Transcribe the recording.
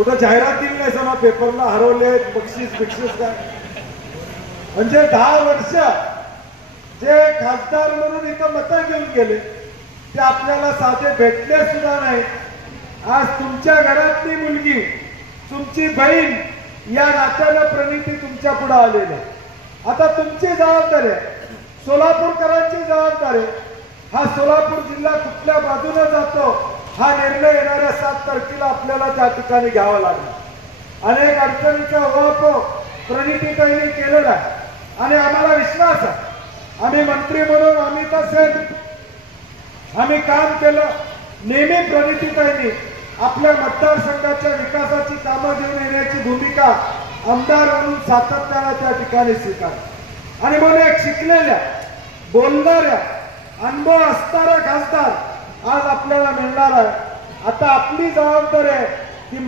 कुठं जाहिरात दिली नाही समा पेपरला हरवले बक्षीस काय म्हणजे 10 वर्ष जे खासदार म्हणून इथं मतं घेऊन गेले ते आपल्याला साधे भेटले सुद्धा नाही। आज तुमच्या घरातली मुलगी तुमची बहीण या नात्यानं प्रणिती तुमच्या पुढे आलेली आहे। आता तुमची जबाबदारी आहे, सोलापूरकरांची जबाबदारी आहे। हा सोलापूर जिल्हा कुठल्या बाजूने जातो हा निर्णय येणाऱ्या 7 तारखेला आपल्याला त्या ठिकाणी घ्यावा लागेल। अनेक अडचणीचा ओळख प्रणितीताईंनी केलेला आहे आणि आम्हाला विश्वास आहे आम्ही मंत्री म्हणून आम्ही काम केलं। नेहमी प्रणितीताईंनी आपल्या मतदारसंघाच्या विकासाची कामं घेऊन येण्याची भूमिका आमदार म्हणून सातत्याने त्या ठिकाणी स्वीकारली आणि म्हणून एक शिकलेल्या बोलणाऱ्या अनुभव असणारा खासदार आज आपल्याला मिळणार आहे। आता आपली जबाबदारी आहे की